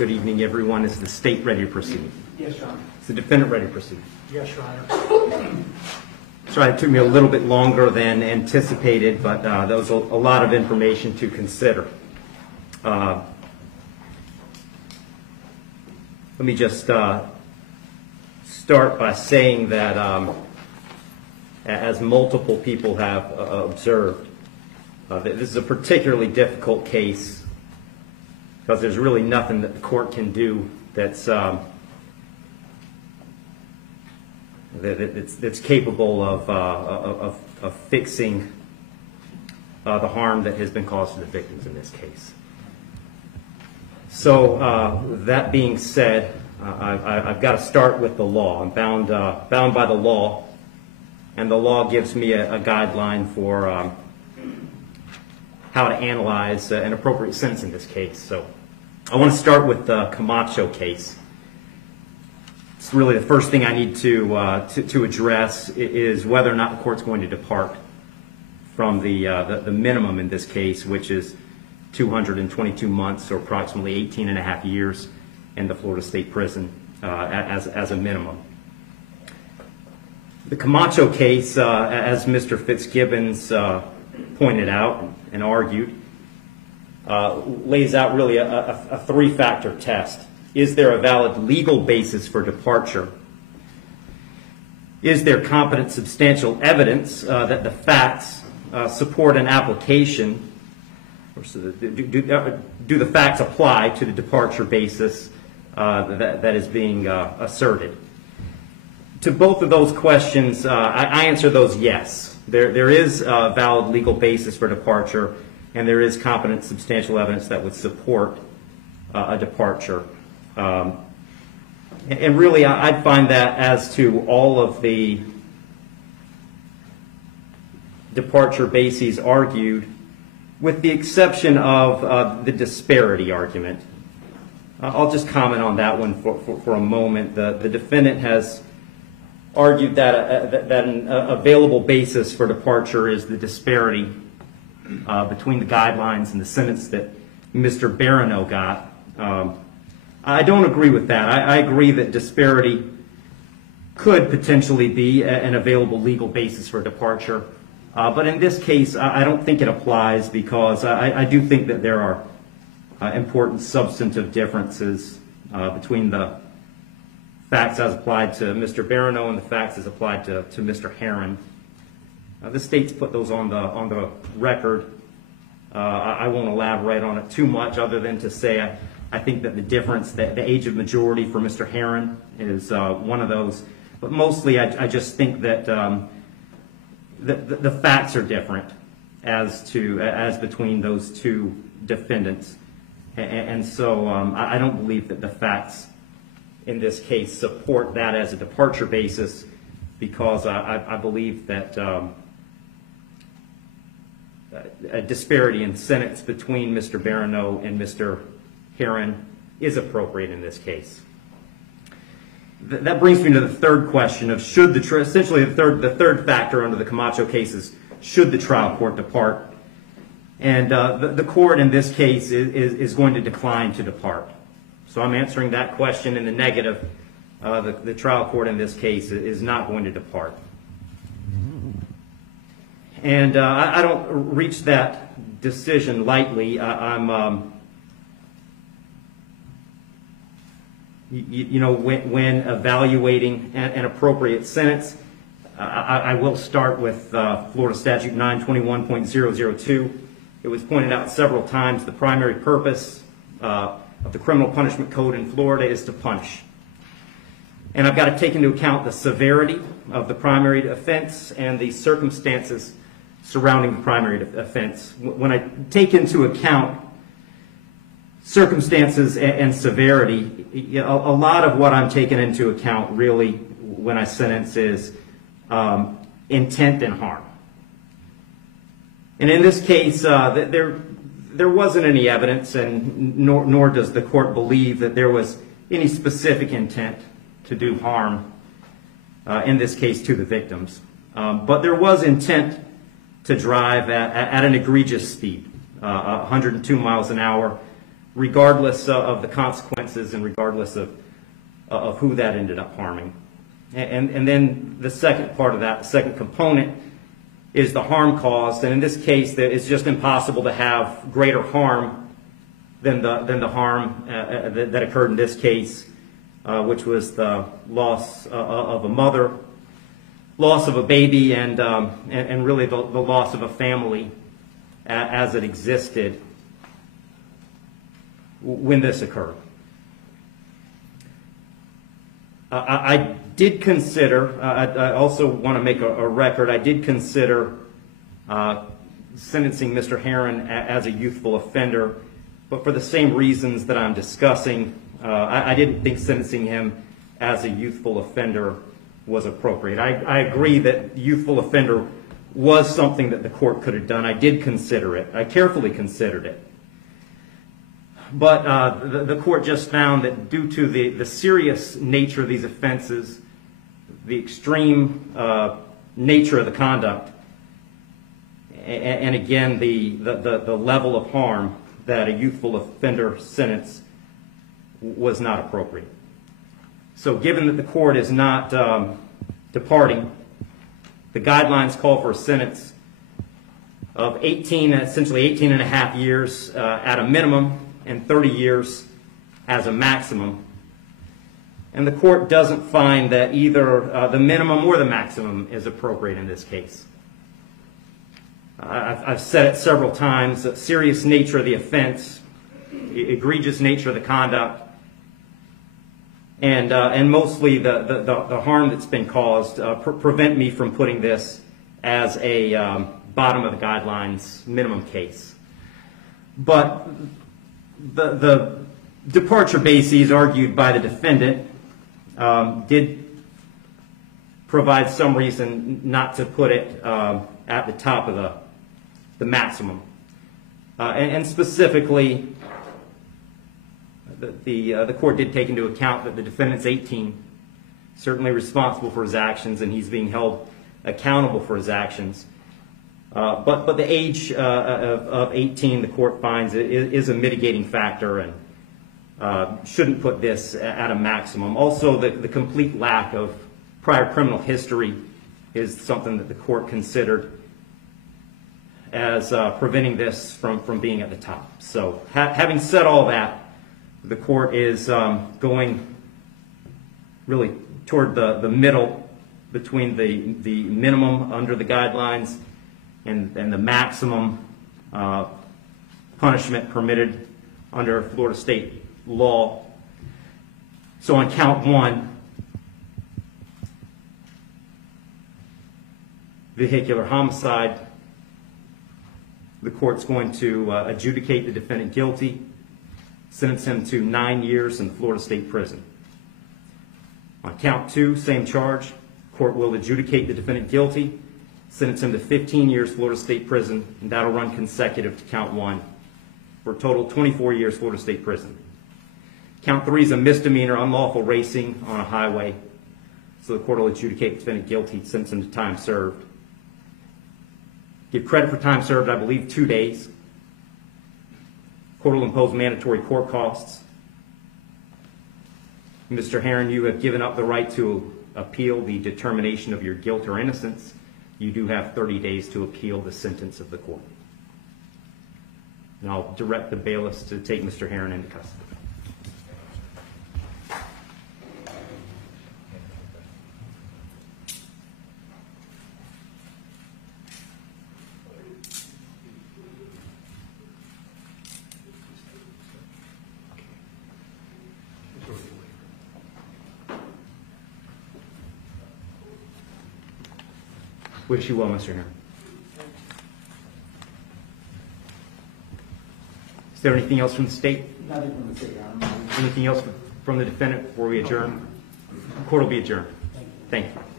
Good evening, everyone. Is the state ready to proceed? Yes, Your Honor. Is the defendant ready to proceed? Yes, Your Honor. Sorry, it took me a little bit longer than anticipated, but there was a lot of information to consider. Let me just start by saying that, as multiple people have observed, that this is a particularly difficult case because there's really nothing that the court can do that's capable of fixing the harm that has been caused to the victims in this case. So that being said, I've got to start with the law. I'm bound by the law, and the law gives me a guideline for how to analyze an appropriate sentence in this case. So I want to start with the Camacho case. It's really the first thing I need to address is whether or not the court's going to depart from the minimum in this case, which is 222 months or approximately 18 and a half years in the Florida State Prison as a minimum. The Camacho case, as Mr. Fitzgibbons pointed out and argued, lays out really a three-factor test. Is there a valid legal basis for departure? Is there competent substantial evidence that the facts support an application? Or do the facts apply to the departure basis that is being asserted? To both of those questions, I answer those yes. There is a valid legal basis for departure, and there is competent substantial evidence that would support a departure. And really, I'd find that as to all of the departure bases argued, with the exception of the disparity argument. I'll just comment on that one for a moment. The defendant has argued that an available basis for departure is the disparity between the guidelines and the sentence that Mr. Barano got. I don't agree with that. I agree that disparity could potentially be an available legal basis for departure. But in this case, I don't think it applies because I do think that there are important substantive differences between the facts as applied to Mr. Barano and the facts as applied to Mr. Herrin. The state's put those on the record. I won't elaborate on it too much other than to say I think that the difference, the age of majority for Mr. Herrin is one of those. But mostly I just think that the facts are different as between those two defendants. And so I don't believe that the facts in this case support that as a departure basis because I believe that a disparity in sentence between Mr. Barano and Mr. Herrin is appropriate in this case. That brings me to the third question of should essentially the third factor under the Camacho case is should the trial court depart? And the court in this case is going to decline to depart. So I'm answering that question in the negative. The trial court in this case is not going to depart. And I don't reach that decision lightly. When evaluating an appropriate sentence, I will start with Florida Statute 921.002. It was pointed out several times the primary purpose of the criminal punishment code in Florida is to punish. And I've got to take into account the severity of the primary offense and the circumstances surrounding the primary offense. When I take into account circumstances and severity, a lot of what I'm taking into account really when I sentence is intent and harm. And in this case, there wasn't any evidence, and nor does the court believe that there was any specific intent to do harm, in this case to the victims. But there was intent to drive at an egregious speed, 102 miles an hour, regardless of the consequences and regardless of who that ended up harming. And then the second part of that, second component, is the harm caused. And in this case, it's just impossible to have greater harm than the harm that occurred in this case, which was the loss of a mother, loss of a baby, and really the loss of a family as it existed when this occurred. I did consider, I also want to make a record, I did consider sentencing Mr. Herrin as a youthful offender, but for the same reasons that I'm discussing, I didn't think sentencing him as a youthful offender was appropriate. I agree that youthful offender was something that the court could have done. I did consider it. I carefully considered it. But the court just found that due to the serious nature of these offenses, the extreme nature of the conduct, and again the level of harm, that a youthful offender sentence was not appropriate. So given that the court is not departing, the guidelines call for a sentence of 18, essentially 18 and a half years at a minimum, and 30 years as a maximum. And the court doesn't find that either the minimum or the maximum is appropriate in this case. I've said it several times, the serious nature of the offense, egregious nature of the conduct, and mostly the harm that's been caused prevent me from putting this as a bottom of the guidelines minimum case. But the departure bases argued by the defendant did provide some reason not to put it at the top of the maximum. And specifically, the court did take into account that the defendant's 18, certainly responsible for his actions, and he's being held accountable for his actions. But the age of 18, the court finds, is a mitigating factor and shouldn't put this at a maximum. Also, the complete lack of prior criminal history is something that the court considered as preventing this from being at the top. So having said all that, the court is going really toward the middle between the minimum under the guidelines and the maximum punishment permitted under Florida state law. So on count one, vehicular homicide, the court's going to adjudicate the defendant guilty, sentence him to 9 years in Florida State Prison. On count two, same charge, court will adjudicate the defendant guilty, sentence him to 15 years Florida State Prison, and that'll run consecutive to count one for a total 24 years Florida State Prison. Count three is a misdemeanor, unlawful racing on a highway, so the court will adjudicate the defendant guilty, sentence him to time served. Give credit for time served, I believe, 2 days. Court will impose mandatory court costs. Mr. Herrin, you have given up the right to appeal the determination of your guilt or innocence. You do have 30 days to appeal the sentence of the court. And I'll direct the bailiffs to take Mr. Herrin into custody. Wish you well, Mr. Herrin. Is there anything else from the state? Nothing from the state, Your Honor. Anything else from the defendant before we adjourn? The court will be adjourned. Thank you.